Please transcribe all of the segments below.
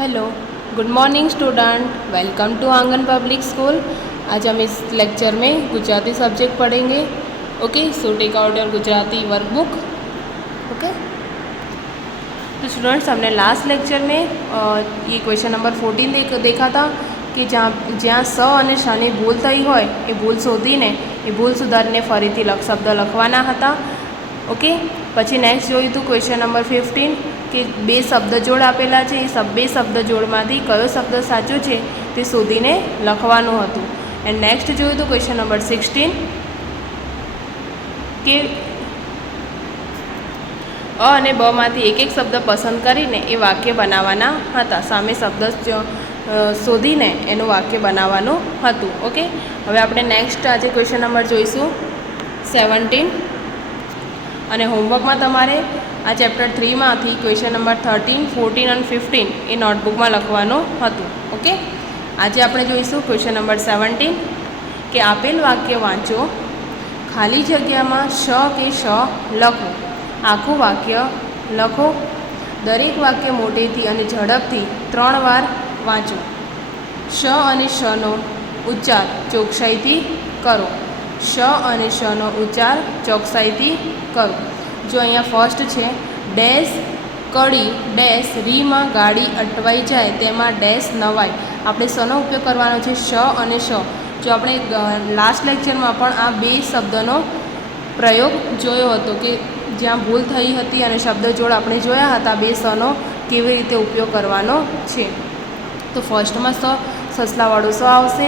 Hello, good morning student, welcome to Aangan public school. आज हम इस लेक्चर में गुजराती सब्जेक्ट पढ़ेंगे। Okay, so take out your Gujarati workbook. Okay, तो स्टूडेंट्स हमने लास्ट लेक्चर में ये क्वेश्चन नंबर 14 देखा था कि જ્યાં સ અને શની ભૂલ થઈ હોય એ ભૂલ શોધીને એ ભૂલ સુધારીને ફરીથી શબ્દ લખવાના હતા। ઓકે, પછી નેક્સ્ટ જોયું હતું ક્વેશ્ચન નંબર 15 કે બે શબ્દજોડ આપેલા છે, એ બે શબ્દજોડમાંથી કયો શબ્દ સાચો છે તે શોધીને લખવાનું હતું। એન્ડ નેક્સ્ટ જોયું હતું ક્વેશ્ચન નંબર 16 કે અ અને બ માંથી એક એક શબ્દ પસંદ કરીને એ વાક્ય બનાવવાના હતા। સામે શબ્દ શોધીને એનું વાક્ય બનાવવાનું હતું। ઓકે, હવે આપણે નેક્સ્ટ આજે ક્વેશ્ચન નંબર જોઈશું 17 અને હોમવર્કમાં તમારે આ ચેપ્ટર 3માંથી ક્વેશ્ચન નંબર 13, 14 અને 15 એ નોટબુકમાં લખવાનું હતું। ઓકે, આજે આપણે જોઈશું ક્વેશ્ચન નંબર 17 કે આપેલ વાક્ય વાંચો, ખાલી જગ્યામાં શ કે શ લખો, આખું વાક્ય લખો, દરેક વાક્ય મોટેથી અને ઝડપથી 3 વાર વાંચો, શ અને શનો ઉચ્ચાર ચોકસાઈથી કરો, શ અને શનો ઉચ્ચાર ચોકસાઈથી કરો। જો અહીંયા ફર્સ્ટ છે ડેશ કડી ડેશ રીમાં ગાડી અટવાઈ જાય તેમાં ડેશ નવાય, આપણે શનો ઉપયોગ કરવાનો છે શ અને શ। જો આપણે લાસ્ટ લેક્ચરમાં પણ આ બે શબ્દનો પ્રયોગ જોયો હતો કે જ્યાં ભૂલ થઈ હતી અને શબ્દજોડ આપણે જોયા હતા બે શનો કેવી રીતે ઉપયોગ કરવાનો છે। તો ફર્સ્ટમાં સસલાવાળો સ આવશે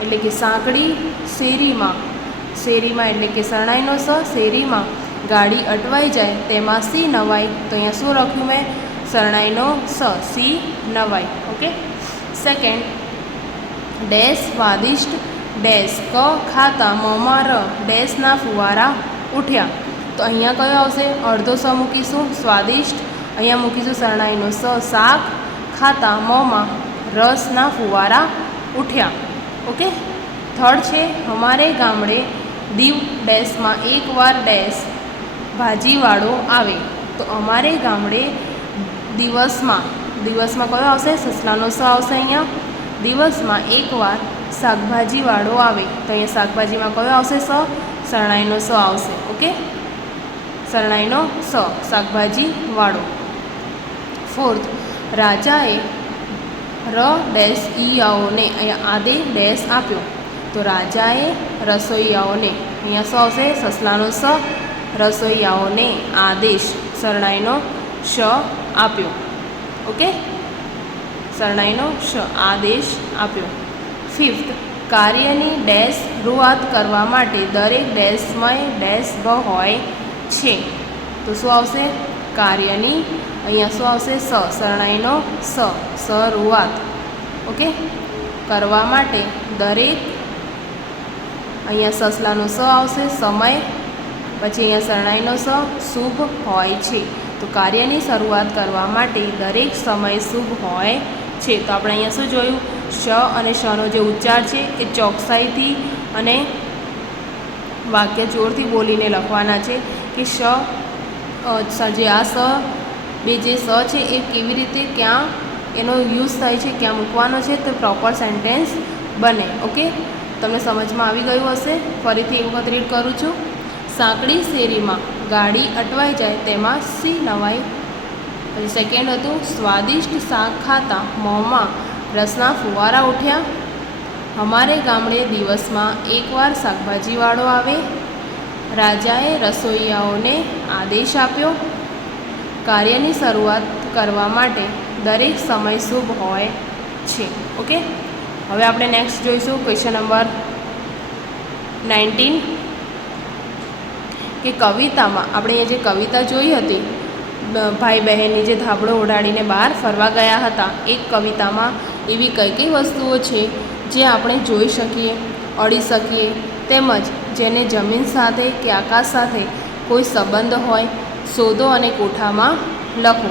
એટલે કે સાંકડી, શેરીમાં, શેરીમાં એટલે કે શરણાઈનો સ, શેરીમાં ગાડી અટવાઈ જાય તેમાં સી નવાય, તો અહીંયા શું લખ્યું મેં શરણાઈનો સ, સી નવાય। ઓકે, સેકન્ડ ડેશ સ્વાદિષ્ટ ડેશ ક ખાતા મોંમાં ર ડેશના ફુવારા ઉઠ્યા, તો અહીંયા કયો આવશે અડધો સ મૂકીશું સ્વાદિષ્ટ, અહીંયા મૂકીશું શરણાઈનો સ, શાક ખાતા મોંમાં રસના ફુવારા ઉઠ્યા। ઓકે, થર્ડ છે હમારે ગામડે દીવ ડેશમાં એકવાર ડેશ ભાજીવાળો આવે, તો અમારે ગામડે દિવસમાં, દિવસમાં કયો આવશે સસલાનો સ આવશે, અહીંયા દિવસમાં એકવાર શાકભાજીવાળો આવે, તો અહીંયા શાકભાજીમાં કયો આવશે સ, શરણાઈનો સ આવશે। ઓકે, શરણાઈનો સ, શાકભાજીવાળો। ફોર્થ રાજાએ ર ડેશ ઈયાઓને અહીંયા આદે ડેશ આપ્યો, તો રાજાએ રસોઈયાઓને અહીંયા શું આવશે સસલાનો સ, રસોઈયાઓને આદેશ શરણાઈનો શ આપ્યો। ઓકે, શરણાઈનો શ આદેશ આપ્યો। ફિફ્થ કાર્યની ડેશ શરૂઆત કરવા માટે દરેક ડેશમાં ડેશ બ હોય છે, તો શું આવશે કાર્યની અહીંયા શું આવશે સ, શરણાઈનો સ, શરૂઆત। ઓકે, કરવા માટે દરેક, અહીંયા સસલાનો સ આવશે, સમય, પછી અહીંયા શરણાઈનો સ, શુભ હોય છે, તો કાર્યની શરૂઆત કરવા માટે દરેક સમય શુભ હોય છે। તો આપણે અહીંયા શું જોયું શ અને શનો જે ઉચ્ચાર છે એ ચોકસાઈથી અને વાક્ય જોરથી બોલીને લખવાના છે કે શ જે આ સ બે જે સ છે એ કેવી રીતે ક્યાં એનો યુઝ થાય છે, ક્યાં મૂકવાનો છે, તો પ્રોપર સેન્ટેન્સ બને। ઓકે, તમને સમજમાં આવી ગયું હશે। ફરીથી એક વખત રીડ કરું છું, સાંકડી શેરીમાં ગાડી અટવાઈ જાય તેમાં સી નવાય। પછી સેકન્ડ હતું સ્વાદિષ્ટ શાક ખાતા મોંમાં રસના ફુવારા ઉઠ્યા, અમારે ગામડે દિવસમાં એકવાર શાકભાજીવાળો આવે, રાજાએ રસોઈયાઓને આદેશ આપ્યો, કાર્યની શરૂઆત કરવા માટે દરેક સમય શુભ હોય છે। ઓકે, હવે આપણે નેક્સ્ટ જોઈશું ક્વેશ્ચન નંબર 19 કે કવિતામાં આપણે અહીંયા જે કવિતા જોઈ હતી ભાઈ બહેનની જે ધાબળો ઓઢાડીને બહાર ફરવા ગયા હતા, એક કવિતામાં એવી કઈ કઈ વસ્તુઓ છે જે આપણે જોઈ શકીએ, અડી શકીએ, તેમજ જેને જમીન સાથે કે આકાશ સાથે કોઈ સંબંધ હોય, શોધો અને કોઠામાં લખો।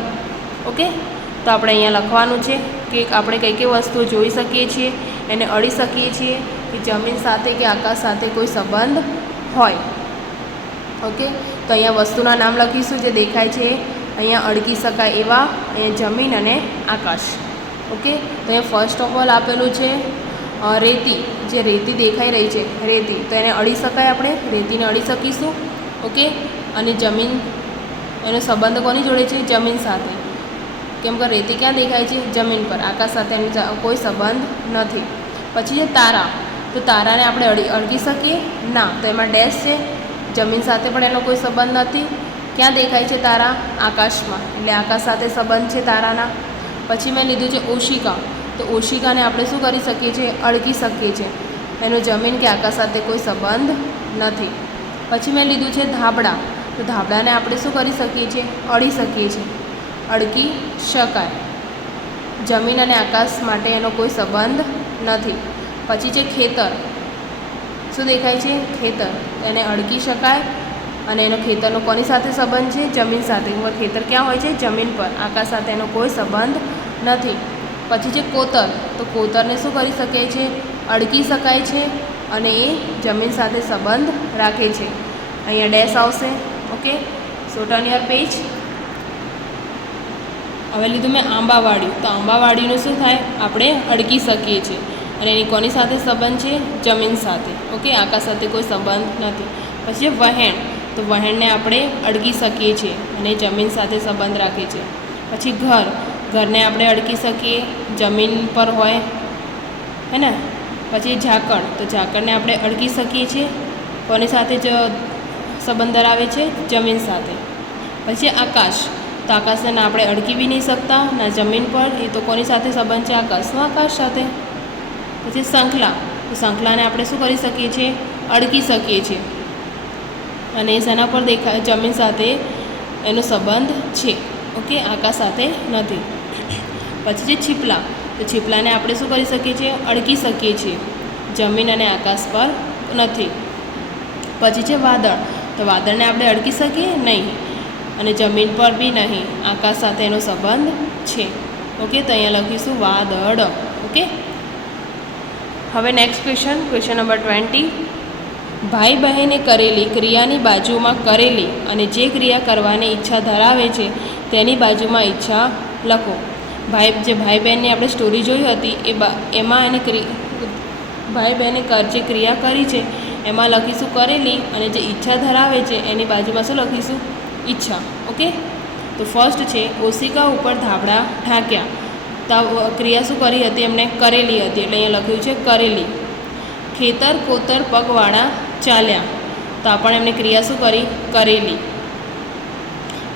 ઓકે, તો આપણે અહીંયા લખવાનું છે કે આપણે કઈ કઈ વસ્તુઓ જોઈ શકીએ છીએ, એને અડી શકીએ છીએ કે જમીન સાથે કે આકાશ સાથે કોઈ સંબંધ હોય। ઓકે, તો અહીંયા વસ્તુના નામ લખીશું જે દેખાય છે, અહીંયા અડકી શકાય એવા, અહીંયા જમીન અને આકાશ। ઓકે, તો એ ફર્સ્ટ ઓફ ઓલ આપેલું છે રેતી, જે રેતી દેખાઈ રહી છે રેતી, તો એને અડી શકાય, આપણે રેતીને અડી શકીશું. ઓકે, અને જમીન, એનો સંબંધ કોની જોડે છે? જમીન સાથે, કેમ કે રેતી ક્યાં દેખાય છે? જમીન પર. આકાશ સાથે એનો કોઈ સંબંધ નથી. પછી છે તારા, તો તારાને આપણે અડકી શકીએ? ના, તો એમાં ડેશ છે, જમીન સાથે પણ એનો કોઈ સંબંધ નથી. ક્યાં દેખાય છે તારા? આકાશમાં, એટલે આકાશ સાથે સંબંધ છે તારાના. પછી મેં લીધું છે ઓશિકા, તો ઓશિકાને આપણે શું કરી શકીએ છીએ? અડકી શકીએ છીએ, એનો જમીન કે આકાશ સાથે કોઈ સંબંધ નથી. પછી મેં લીધું છે ધાબળા, તો ધાબળાને આપણે શું કરી શકીએ છીએ? અડી શકીએ છીએ, અડકી શકાય, જમીન અને આકાશ માટે એનો કોઈ સંબંધ નથી. પછી છે ખેતર, શું દેખાય છે? ખેતર, એને અડકી શકાય, અને એનો ખેતરનો કોની સાથે સંબંધ છે? જમીન સાથે. ખેતર ક્યાં હોય છે? જમીન પર, આકાશ સાથે એનો કોઈ સંબંધ નથી. પછી છે કોતર, તો કોતરને શું કરી શકાય છે? અડકી શકાય છે, અને એ જમીન સાથે સંબંધ રાખે છે. અહીંયા ડેશ આવશે. Okay, so turn your page. હવે લીધું મેં આંબાવાડી, તો આંબાવાડીનું શું થાય? આપણે અડકી શકીએ છીએ, અને એની કોની સાથે સંબંધ છે? જમીન સાથે. ઓકે, આકાશ સાથે કોઈ સંબંધ નથી. પછી વહેણ, તો વહેણને આપણે અડકી શકીએ છીએ, અને જમીન સાથે સંબંધ રાખે છે. પછી ઘર, ઘરને આપણે અડકી શકીએ, જમીન પર હોય, હે ને. પછી ઝાકળ, તો ઝાકળને આપણે અડકી શકીએ છીએ, કોની સાથે જ સંબંધ ધરાવે છે? જમીન સાથે. પછી આકાશ, તો આકાશને આપણે અડકી બી નહીં શકતા, ના જમીન પર, એ તો કોની સાથે સંબંધ છે? આકાશનો, આકાશ સાથે. પછી શંખલા, તો શંખલાને આપણે શું કરી શકીએ છીએ? અડકી શકીએ છીએ, અને એ શેના પર દેખાય? જમીન સાથે એનો સંબંધ છે. ઓકે, આકાશ સાથે નથી. પછી છે છીપલા, તો છીપલાને આપણે શું કરી શકીએ છીએ? અડકી શકીએ છીએ, જમીન અને આકાશ પર નથી. પછી છે વાદળ, તો વાદળને આપણે અડકી શકીએ? નહીં, અને જમીન પર બી નહીં, આકાશ સાથે એનો સંબંધ છે. ઓકે, તો અહીંયા લખીશું વાદળ. ઓકે, હવે નેક્સ્ટ ક્વેશ્ચન નંબર 20. ભાઈ બહેને કરેલી ક્રિયાની બાજુમાં કરેલી અને જે ક્રિયા કરવાની ઈચ્છા ધરાવે છે તેની બાજુમાં ઈચ્છા લખો. જે ભાઈ બહેનની આપણે સ્ટોરી જોઈ હતી, એમાં એને ભાઈ બહેને જે ક્રિયા કરી છે એમાં લખીશું કરેલી, અને જે ઈચ્છા ધરાવે છે એની બાજુમાં શું લખીશું? ઈચ્છા. ઓકે, તો ફર્સ્ટ છે ઓશિકા ઉપર ધાબળા ઢાંક્યા, તો ક્રિયા શું કરી હતી? એમને કરેલી હતી, એટલે અહીંયા લખ્યું છે કરેલી. ખેતર કોતર પગવાળા ચાલ્યા, તો આપણે એમને ક્રિયા શું કરી? કરેલી.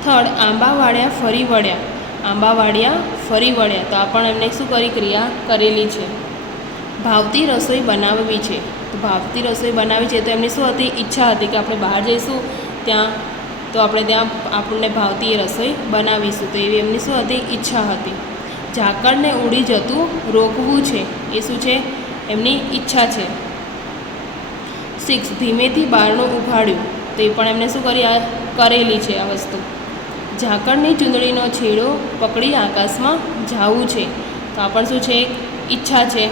થર્ડ આંબા વાળ્યા ફરી વળ્યા, આંબા વાળ્યા ફરી વળ્યા, તો આપણે એમને શું કરી? ક્રિયા કરેલી છે. ભાવતી રસોઈ બનાવવી છે, તો ભાવતી રસોઈ બનાવી છે, તો એમની શું હતી? ઈચ્છા હતી કે આપણે બહાર જઈશું ત્યાં, તો આપણે ત્યાં આપણને ભાવતી એ રસોઈ બનાવીશું, તો એવી એમની શું હતી? ઈચ્છા હતી. ઝાકળને ઉડી જતું રોકવું છે, એ શું છે? એમની ઈચ્છા છે. 6 ધીમેથી બારણું ઉઘાડ્યું, તો એ પણ એમને શું કરી? કરેલી છે આ વસ્તુ. ઝાકળની ચૂંદડીનો છેડો પકડી આકાશમાં જાવું છે, તો આ પણ શું છે? ઈચ્છા છે.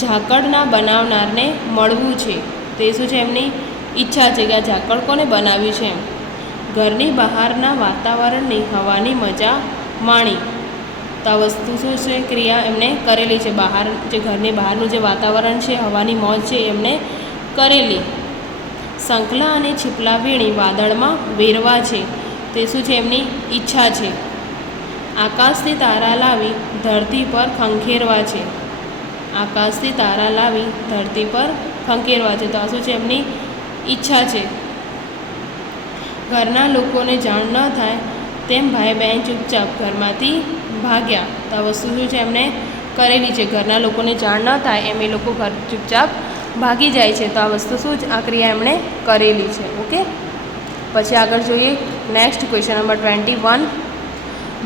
ઝાકળના બનાવનારને મળવું છે, તો એ શું છે? એમની ઈચ્છા છે કે આ ઝાકળ કોને બનાવ્યું છે એમ. ઘરની બહારના વાતાવરણની હવાની મજા માણી, તો આ વસ્તુ શું છે? ક્રિયા એમને કરેલી છે. બહાર જે ઘરની બહારનું જે વાતાવરણ છે, હવાની મોજ છે, એમને કરેલી. શંખલા અને છીપલા વીણી વાદળમાં વેરવા છે, તે શું છે? એમની ઈચ્છા છે. આકાશથી તારા લાવી ધરતી પર ખંખેરવા છે, આકાશથી તારા લાવી ધરતી પર ખંખેરવા છે, તો આ શું છે? એમની ઈચ્છા છે. ઘરના લોકોને જાણ ન થાય તેમ ભાઈ બહેન ચૂપચાપ ઘરમાંથી ભાગ્યા, તો આ વસ્તુ શું છે? એમને કરેલી છે. ઘરના લોકોને જાણ ન થાય એમ એ લોકો ઘર ચૂપચાપ ભાગી જાય છે, તો આ વસ્તુ શું છે? આ ક્રિયા એમણે કરેલી છે. ઓકે, પછી આગળ જોઈએ નેક્સ્ટ ક્વેશ્ચન નંબર 21.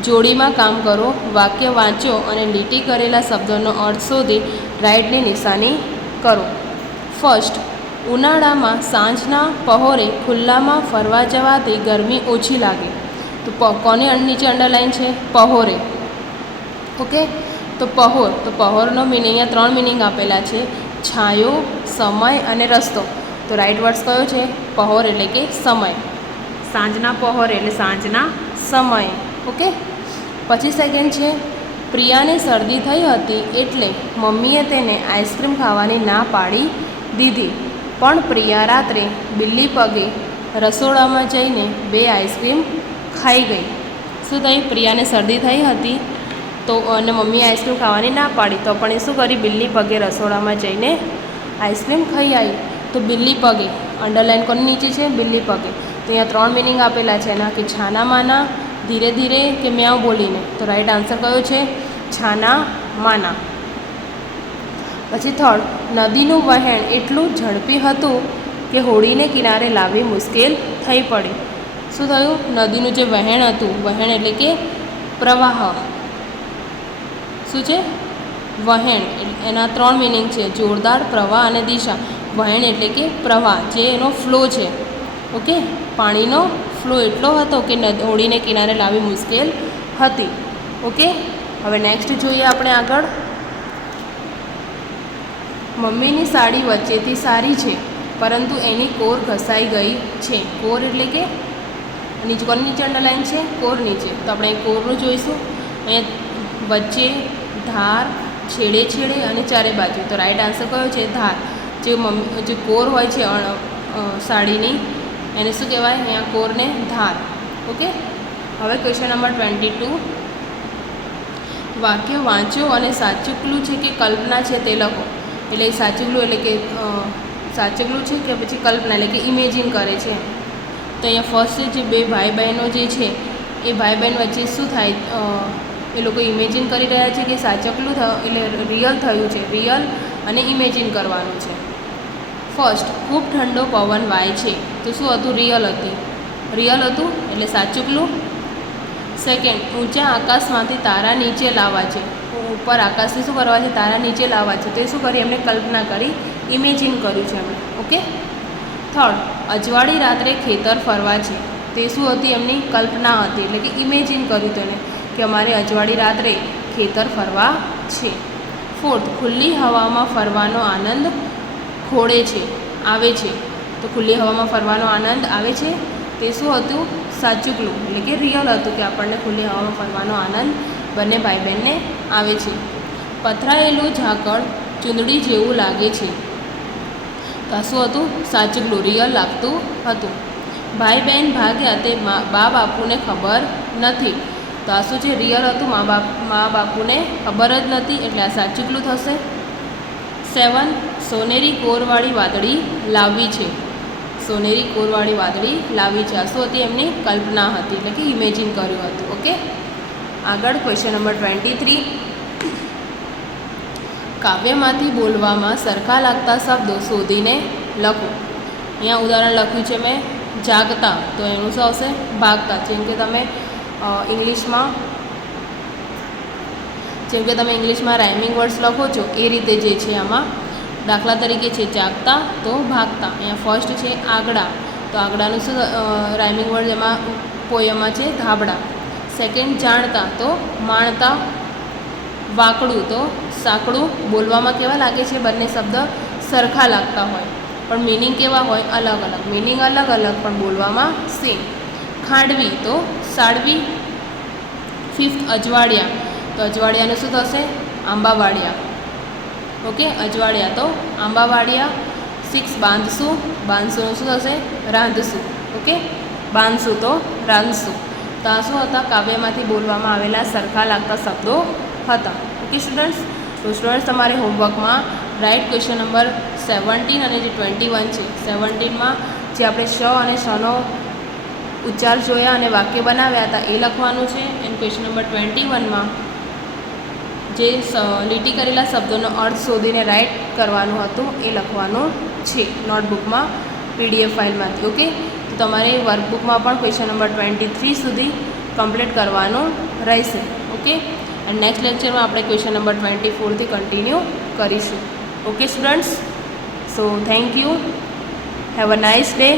જોડીમાં કામ કરો, વાક્ય વાંચો અને લીટી કરેલા શબ્દોનો અર્થ શોધી રાઇટની નિશાની કરો. ફર્સ્ટ, ઉનાળામાં સાંજના પહોરે ખુલ્લામાં ફરવા જવાથી ગરમી ઓછી લાગે, તો કોની નીચે અંડરલાઇન છે? પહોરે. ઓકે, તો પહોરનો મિનિંગ, અહીંયા 3 મિનિંગ આપેલા છે: છાંયો, સમય અને રસ્તો. તો રાઇટ વર્ડ્સ કયો છે? પહોર એટલે કે સમય. સાંજના પહોરે એટલે સાંજના સમયે. ઓકે, પછી સેકન્ડ છે પ્રિયાને શરદી થઈ હતી એટલે મમ્મીએ તેને આઈસ્ક્રીમ ખાવાની ના પાડી દીધી, પણ પ્રિયા રાત્રે બિલ્લી પગે રસોડામાં જઈને 2 આઈસ્ક્રીમ ખાઈ ગઈ. શું થયું? પ્રિયાને શરદી થઈ હતી તો અને મમ્મીએ આઈસ્ક્રીમ ખાવાની ના પાડી, તો પણ એ શું કરી? બિલ્લી પગે રસોડામાં જઈને આઈસ્ક્રીમ ખાઈ આવી. તો બિલ્લી પગે અંડરલાઈન કોની નીચે છે? બિલ્લી પગે. તો અહીંયા 3 મિનિંગ આપેલા છે એના કે છાના માના, ધીરે ધીરે કે મ્યાઉ બોલીને. તો રાઈટ આન્સર કયો છે? છાના માના. પછી થર્ડ, નદીનું વહેણ એટલું ઝડપી હતું કે હોડીને કિનારે લાવવી મુશ્કેલ થઈ પડી. શું થયું? નદીનું જે વહેણ હતું, વહેણ એટલે કે પ્રવાહ. શું છે? વહેણ. એના 3 મિનિંગ છે: જોરદાર, પ્રવાહ અને દિશા. વહેણ એટલે કે પ્રવાહ, જે એનો ફ્લો છે. ઓકે, પાણીનો ફ્લો એટલો હતો કે હોડીને કિનારે લાવવી મુશ્કેલ હતી. ઓકે, હવે નેક્સ્ટ જોઈએ આપણે આગળ. મમ્મીની સાડી વચ્ચેથી સારી છે, પરંતુ એની કોર ઘસાઈ ગઈ છે. કોર એટલે કે કોની નીચે અંડરલાઈન છે? કોર નીચે. તો આપણે કોરનું જોઈશું. અહીંયા વચ્ચે, ધાર, છેડે છેડે અને ચારે બાજુ. તો રાઈટ આન્સર કયો છે? ધાર. જે કોર હોય છે સાડીની, એને શું કહેવાય? અહીંયા કોરને ધાર. ઓકે, હવે ક્વેશ્ચન નંબર 22. વાક્ય વાંચો અને સાચુકલું છે કે કલ્પના છે તે લખો. એટલે સાચુકલું એટલે કે સાચુકલું છે કે પછી કલ્પના એટલે કે ઇમેજિન કરે છે. તો અહીંયા ફર્સ્ટ જે 2 ભાઈ બહેનો જે છે એ ભાઈ બહેન વચ્ચે શું થાય? એ લોકો ઇમેજિન કરી રહ્યા છે કે સાચકલું એટલે રિયલ થયું છે. રિયલ અને ઇમેજિન કરવાનું છે. ફર્સ્ટ, ખૂબ ઠંડો પવન વાય છે. તો શું હતું? રિયલ હતી. રિયલ હતું એટલે સાચુકલું. સેકન્ડ, ઊંચા આકાશમાંથી તારા નીચે લાવવા છે. ઉપર આકાશથી શું કરવા છે? તારા નીચે લાવવા છે. તો એ શું કરી? એમને કલ્પના કરી, ઇમેજિન કર્યું છે એમણે. ઓકે. થર્ડ, અજવાળી રાત્રે ખેતર ફરવા છે. તે શું હતી? એમની કલ્પના હતી, એટલે કે ઇમેજિન કર્યું તેને કે અમારે અજવાળી રાત્રે ખેતર ફરવા છે. ફોર્થ, ખુલ્લી હવામાં ફરવાનો આનંદ ખોળે છે, આવે છે. તો ખુલ્લી હવામાં ફરવાનો આનંદ આવે છે. તે શું હતું? સાચુકલું એટલે કે રિયલ હતું કે આપણને ખુલ્લી હવામાં ફરવાનો આનંદ બંને ભાઈ બહેનને આવે છે. પથરાયેલું ઝાકળ ચૂંદડી જેવું લાગે છે. તો આ શું હતું? સાચુકલું, રિયલ લાગતું હતું. ભાઈ બહેન ભાગ્યા તે બા બાપુને ખબર નથી. તો આ શું છે? રિયલ હતું. મા બાપુને ખબર જ નથી, એટલે આ સાચુકલું થશે. 7, સોનેરી કોરવાળી વાદળી લાવવી છે. સોનેરી કોરવાળી વાદળી લાવી છે. આ શું હતી? એમની કલ્પના હતી, એટલે કે ઇમેજિન કર્યું હતું. ઓકે, આગળ ક્વેશ્ચન નંબર 23. કાવ્યમાંથી બોલવામાં સરખા લાગતા શબ્દો શોધીને લખો. અહીંયા ઉદાહરણ લખ્યું છે મેં, જાગતા. તો એનું શું આવશે? ભાગતા. જેમ કે તમે ઇંગ્લિશમાં રાઇમિંગ વર્ડ્સ લખો છો એ રીતે જે છે આમાં. દાખલા તરીકે છે જાગતા, તો ભાગતા. અહીંયા ફર્સ્ટ છે આગડા. તો આગડાનું શું રાઇમિંગ વર્ડ એમાં પોયમમાં છે? ધાબળા. સેકન્ડ જાણતા, તો માણતા. વાકડું, તો સાંકડું. બોલવામાં કેવા લાગે છે? બંને શબ્દ સરખા લાગતા હોય, પણ મિનિંગ કેવા હોય? અલગ અલગ. મિનિંગ અલગ અલગ પણ બોલવામાં સેમ. ખાંડવી, તો સાડવી. ફિફ્થ, અજવાળિયા. તો અજવાળિયાનું શું થશે? આંબાવાડિયા. ઓકે, અજવાળિયા તો આંબાવાડિયા. 6, બાંધશું. બાંધશુંનું શું થશે? રાંધશું. ઓકે, બાંધશું તો રાંધશું. તો આ શું હતા? કાવ્યમાંથી બોલવામાં આવેલા સરખા લાગતા શબ્દો હતા. ઓકે સ્ટુડન્ટ્સ, તો સ્ટુડન્ટ્સ તમારે હોમવર્કમાં રાઇટ ક્વેશ્ચન નંબર 17 અને જે 21 છે, 17માં જે આપણે શ અને શનો ઉચ્ચાર જોયા અને વાક્ય બનાવ્યા હતા એ લખવાનું છે. એન્ડ ક્વેશ્ચન નંબર 21માં જે લીટી કરેલા શબ્દોનો અર્થ શોધીને રાઇટ કરવાનું હતું એ લખવાનું છે નોટબુકમાં, PDF ફાઇલમાંથી. ઓકે, તો તમારે વર્કબુકમાં પણ ક્વેશ્ચન નંબર 23 સુધી કમ્પ્લીટ કરવાનું રહેશે. ઓકે, એન્ડ નેક્સ્ટ લેક્ચરમાં આપણે ક્વેશ્ચન નંબર 24થી કન્ટિન્યુ કરીશું. Okay students, so thank you. Have a nice day.